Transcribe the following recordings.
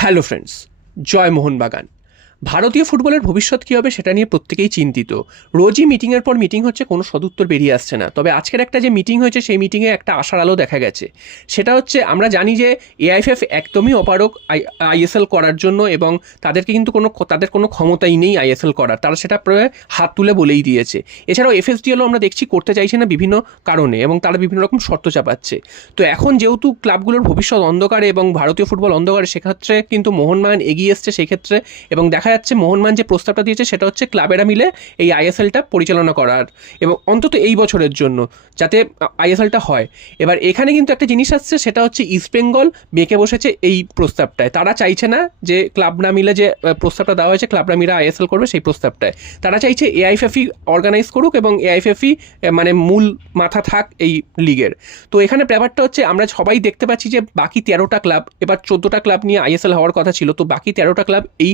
Hello friends জয় মোহনবাগান ভারতীয় ফুটবলের ভবিষ্যৎ কী হবে সেটা নিয়ে প্রত্যেকেই চিন্তিত। রোজই মিটিংয়ের পর মিটিং হচ্ছে, কোনো সদুত্তর বেরিয়ে আসছে না। তবে আজকের একটা যে মিটিং হয়েছে, সেই মিটিংয়ে একটা আশার আলো দেখা গেছে। সেটা হচ্ছে, আমরা জানি যে এআইএফএফ একদমই অপারক আইএসএল করার জন্য এবং তাদেরকে কিন্তু কোনো তাদের কোনো ক্ষমতাই নেই আইএসএল করার। তারা সেটা প্রায় হাত তুলে বলেই দিয়েছে। এছাড়াও এফএসডিএলও আমরা দেখছি করতে চাইছে না বিভিন্ন কারণে এবং তারা বিভিন্ন রকম শর্ত চাপাচ্ছে। তো এখন যেহেতু ক্লাবগুলোর ভবিষ্যৎ অন্ধকারে এবং ভারতীয় ফুটবল অন্ধকারে, সেক্ষেত্রে কিন্তু মোহনবাগান এগিয়ে এসছে, সেক্ষেত্রে এবং দেখা যাচ্ছে মোহনমান যে প্রস্তাবটা দিয়েছে সেটা হচ্ছে ক্লাবেরা মিলে এই আইএসএলটা পরিচালনা করার এবং অন্তত এই বছরের জন্য যাতে আইএসএলটা হয়। এবার এখানে কিন্তু একটা জিনিস আসছে, সেটা হচ্ছে ইস্টবেঙ্গল বেঁকে বসেছে এই প্রস্তাবটায়। তারা চাইছে না যে ক্লাব না মিলে যে প্রস্তাবটা দেওয়া হয়েছে, ক্লাবরা মিলে আইএসএল করবে সেই প্রস্তাবটায়। তারা চাইছে এআইএফএফই অর্গানাইজ করুক এবং এআইএফএফই মানে মূল মাথা থাক এই লিগের। তো এখানে ব্যাপারটা হচ্ছে, আমরা সবাই দেখতে পাচ্ছি যে বাকি তেরোটা ক্লাব, এবার চোদ্দোটা ক্লাব নিয়ে আইএসএল হওয়ার কথা ছিল, তো বাকি তেরোটা ক্লাব এই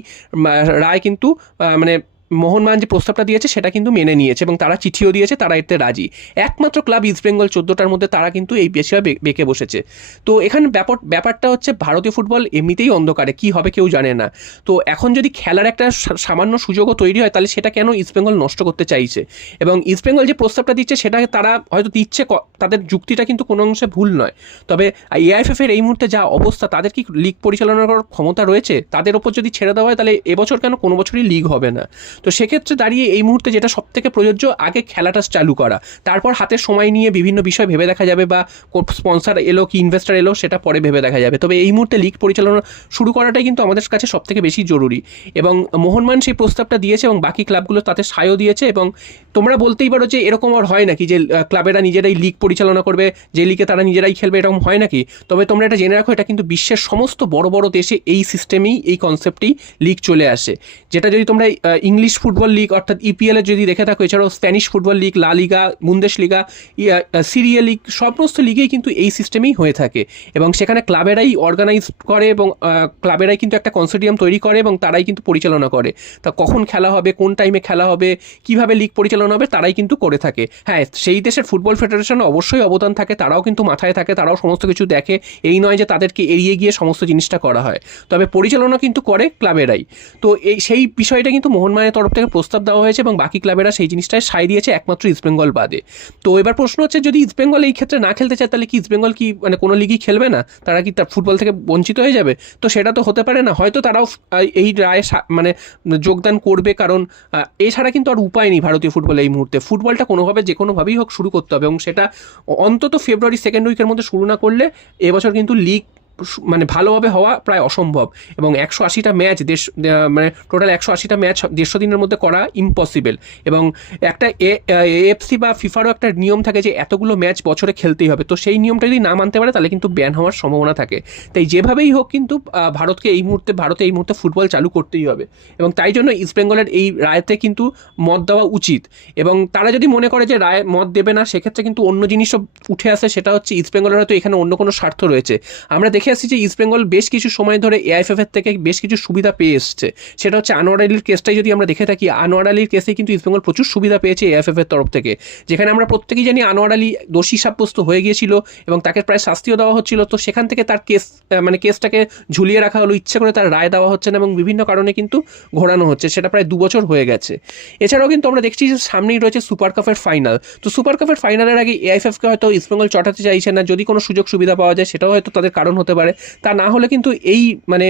রায় কিন্তু আহ, মানে মোহনবাগান যে প্রস্তাবটা দিয়েছে, সেটা কিন্তু মেনে নিয়েছে এবং তারা চিঠিও দিয়েছে, তারা এতে রাজি। একমাত্র ক্লাব ইস্টবেঙ্গল চোদ্দোটার মধ্যে তারা কিন্তু এই বিষয়ে বেঁকে বসেছে। তো এখানে ব্যাপার ব্যাপারটা হচ্ছে ভারতীয় ফুটবল এমনিতেই অন্ধকারে, কি হবে কেউ জানে না। তো এখন যদি খেলার একটা সামান্য সুযোগও তৈরি হয়, তাহলে সেটা কেন ইস্টবেঙ্গল নষ্ট করতে চাইছে? এবং ইস্টবেঙ্গল যে প্রস্তাবটা দিচ্ছে, সেটা তারা হয়তো দিচ্ছে তাদের যুক্তিটা কিন্তু কোনো অংশে ভুল নয়। তবে এআইএফএফ এর এই মুহূর্তে যা অবস্থা, তাদের কি লিগ পরিচালনা করার ক্ষমতা রয়েছে? তাদের ওপর যদি ছেড়ে দেওয়া হয়, তাহলে এবছর কেন কোনো বছরই লিগ হবে না? তো সেক্ষেত্রে দাঁড়িয়ে এই মুহূর্তে যেটা সব থেকে প্রযোজ্য আগে খেলাটা চালু করা। তারপর হাতে সময় নিয়ে বিভিন্ন বিষয় ভেবে দেখা যাবে বা স্পন্সার এলো কি ইনভেস্টার এলো সেটা পরে ভেবে দেখা যাবে। তবে এই মুহূর্তে লিগ পরিচালনা শুরু করাটাই কিন্তু আমাদের কাছে সব থেকে বেশি জরুরি। এবং মোহনমান সেই প্রস্তাবটা দিয়েছে এবং বাকি ক্লাবগুলো তাতে সায়ও দিয়েছে এবং তোমরা বলতেই পারো যে এরকম আর হয় নাকি যে ক্লাবেরা নিজেরাই লিগ পরিচালনা করবে যে লিগে তারা নিজেরাই খেলবে এরকম হয় নাকি? তবে তোমরা এটা জেনে রাখো এটা কিন্তু বিশ্বের সমস্ত বড় বড় দেশে এই সিস্টেমেই এই কনসেপ্টেই লিগ চলে আসে। যেটা যদি তোমরা আহ, ইংলিশ ফুটবল লিগ, অর্থাৎ ইপিএল এর যদি দেখে থাকো, এছাড়াও স্প্যানিশ ফুটবল লিগ, লা লিগা মুন্দেশ লিগা সিরিয়া লিগ, সমস্ত লিগেই কিন্তু এই সিস্টেমেই হয়ে থাকে। এবং সেখানে ক্লাবেরাই অর্গানাইজ করে এবং ক্লাবেরাই কিন্তু একটা কনসোডিয়াম তৈরি করে এবং তারাই কিন্তু পরিচালনা করে। তা কখন খেলা হবে, কোন টাইমে খেলা হবে, কীভাবে লিগ পরিচালনা হবে, তারাই কিন্তু করে থাকে। হ্যাঁ সেই দেশের ফুটবল ফেডারেশন অবশ্যই অবদান থাকে, তারাও কিন্তু মাথায় থাকে, তারাও সমস্ত কিছু দেখে। এই নয় যে তাদেরকে এড়িয়ে গিয়ে সমস্ত জিনিসটা করা হয়। তবে পরিচালনা কিন্তু করে ক্লাবেরাই। তো এই, সেই বিষয়টা কিন্তু মোহনবাগানের তরফ থেকে প্রস্তাব দেওয়া হয়েছে এবং বাকি ক্লাবেরা সেই জিনিসটায় সায় দিয়েছে একমাত্র ইস্টবেঙ্গল বাদে। তো এবার প্রশ্ন হচ্ছে, যদি ইস্টবেঙ্গল এই ক্ষেত্রে না খেলতে চায়, তাহলে কি ইস্টবেঙ্গল কি মানে কোনো লিগই খেলবে না? তারা কি তার ফুটবল থেকে বঞ্চিত হয়ে যাবে? তো সেটা তো হতে পারে না। হয়তো তারাও এই রায়ে মানে যোগদান করবে কারণ এছাড়া কিন্তু আর উপায় নেই ভারতীয় ফুটবল এই মুহূর্তে। ফুটবলটা কোনোভাবে, যে কোনোভাবেই হোক শুরু করতে হবে এবং সেটা অন্তত ফেব্রুয়ারি সেকেন্ড উইকের মধ্যে শুরু না করলে এবছর কিন্তু লিগ মানে ভালোভাবে হওয়া প্রায় অসম্ভব। এবং একশো আশিটা ম্যাচ দেশ মানে টোটাল একশো আশিটা ম্যাচ দেড়শো দিনের মধ্যে করা ইম্পসিবল এবং একটা এএফসি বা ফিফারও একটা নিয়ম থাকে যে এতগুলো ম্যাচ বছরে খেলতেই হবে। তো সেই নিয়মটা যদি না মানতে পারে, তাহলে কিন্তু ব্যান হওয়ার সম্ভাবনা থাকে। তাই যেভাবেই হোক কিন্তু ভারতকে এই মুহূর্তে, ভারতে এই মুহূর্তে ফুটবল চালু করতেই হবে। এবং তাই জন্য ইস্টবেঙ্গলের এই রায়তে কিন্তু মত দেওয়া উচিত। এবং তারা যদি মনে করে যে রায় মত দেবে না, সেক্ষেত্রে কিন্তু অন্য জিনিসও উঠে আসে, সেটা হচ্ছে ইস্টবেঙ্গলের হয়তো এখানে অন্য কোনো স্বার্থ রয়েছে। আমরা দেখে আসছি যে ইস্টবেঙ্গল বেশ কিছু সময় ধরে এআইএফএফ এর থেকে বেশ কিছু সুবিধা পেয়ে এসছে। সেটা হচ্ছে আনোয়ার আলীর কেসটাই যদি আমরা দেখে থাকি আনোয়ার আলীর কেসে কিন্তু ইস্টবেঙ্গল প্রচুর সুবিধা পেয়েছে এআইএফএফ এর তরফ থেকে। যেখানে আমরা প্রত্যেকেই জানি আনোয়ার আলী দোষী সাব্যস্ত হয়ে গিয়েছিল এবং তাকে প্রায় শাস্তিও দেওয়া হচ্ছিল। তো সেখান থেকে তার কেস মানে কেসটাকে ঝুলিয়ে রাখা হলো। ইচ্ছে করে তার রায় দেওয়া হচ্ছে না এবং বিভিন্ন কারণে কিন্তু ঘোরানো হচ্ছে। সেটা প্রায় দু বছর হয়ে গেছে। এছাড়াও কিন্তু আমরা দেখছি যে সামনেই রয়েছে সুপার কাপের ফাইনাল তো সুপার কাপের ফাইনালের আগে এআইএফএফকে হয়তো ইস্টবেঙ্গল চটাতে চাইছে না। যদি কোনো সুযোগ সুবিধা পাওয়া যায়, সেটাও হয়তো তাদের কারণ হতে পারে, তা না হলে কিন্তু এই মানে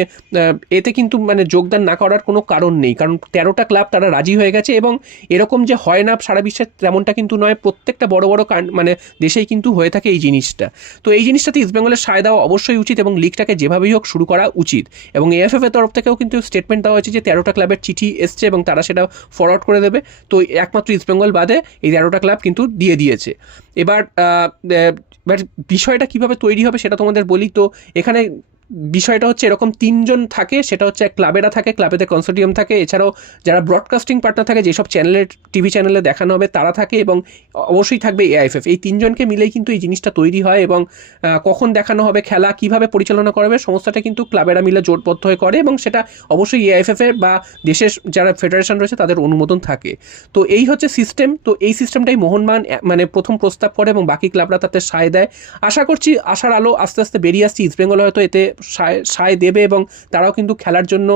এতে কিন্তু মানে যোগদান না করার কোনো কারণ নেই। কারণ তেরোটা ক্লাব তারা রাজি হয়ে গেছে এবং এরকম যে হয় না সারা বিশ্বে তেমনটা কিন্তু নয়, প্রত্যেকটা বড় বড় মানে দেশেই কিন্তু হয়ে থাকে এই জিনিসটা। তো এই জিনিসটাতে ইস্টবেঙ্গলের সায় দেওয়া অবশ্যই উচিত এবং লিগটাকে যেভাবেই হোক শুরু করা উচিত। এবং এএফএফ এর তরফ থেকেও কিন্তু স্টেটমেন্ট দেওয়া হয়েছে যে তেরোটা ক্লাবের চিঠি এসছে এবং তারা সেটা ফরওয়ার্ড করে দেবে। তো একমাত্র ইস্টবেঙ্গল বাদে এই তেরোটা ক্লাব কিন্তু দিয়ে দিয়েছে। এবার এবার বিষয়টা কীভাবে তৈরি হবে সেটা তোমাদের বলি। তো এখানে বিষয়টা হচ্ছে এরকম তিনজন থাকে সেটা হচ্ছে ক্লাবেরা থাকে ক্লাবেতে কনসোর্টিয়াম থাকে এছাড়াও যারা ব্রডকাস্টিং পার্টনার থাকে যেসব চ্যানেলে টিভি চ্যানেলে দেখানো হবে তারা থাকে এবং অবশ্যই থাকবে এআইএফএফ এই তিনজনকে মিলেই কিন্তু এই জিনিসটা তৈরি হয় এবং কখন দেখানো হবে খেলা কীভাবে পরিচালনা করবে সমস্তটা কিন্তু ক্লাবেরা মিলে জোটবদ্ধ হয়ে করে এবং সেটা অবশ্যই এআইএফএফ এর বা দেশের যারা ফেডারেশন রয়েছে তাদের অনুমোদন থাকে। তো এই হচ্ছে সিস্টেম তো এই সিস্টেমটাই মোহনবাগান আহ, মানে প্রথম প্রস্তাব করে এবং বাকি ক্লাবরা তাতে সায় দেয়। আশা করছি আশার আলো আস্তে আস্তে বেরিয়ে আসছে ইস্টবেঙ্গল হয়তো এতে সায় দেবে এবং তারাও কিন্তু খেলার জন্য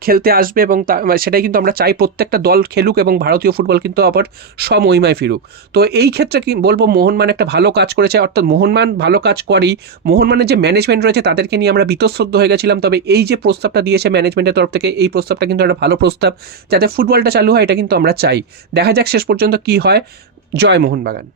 খেলতে আসবে এবং মানে সেটাই কিন্তু আমরা চাই প্রত্যেকটা দল খেলুক এবং ভারতীয় ফুটবল কিন্তু আবার সমহিমায় ফিরুক। তো এই ক্ষেত্রে কি বলব, মোহনমান একটা ভালো কাজ করেছে, অর্থাৎ মোহনমান ভালো কাজ করেই, মোহনমানের যে ম্যানেজমেন্ট রয়েছে তাদেরকে নিয়ে আমরা বীতশ্রদ্ধ হয়ে গেছিলাম, তবে এই যে প্রস্তাবটা দিয়েছে ম্যানেজমেন্টের তরফ থেকে, এই প্রস্তাবটা কিন্তু একটা ভালো প্রস্তাব, যাতে ফুটবলটা চালু হয়, এটা কিন্তু আমরা চাই। দেখা যাক শেষ পর্যন্ত কি হয়। জয় মোহনবাগান।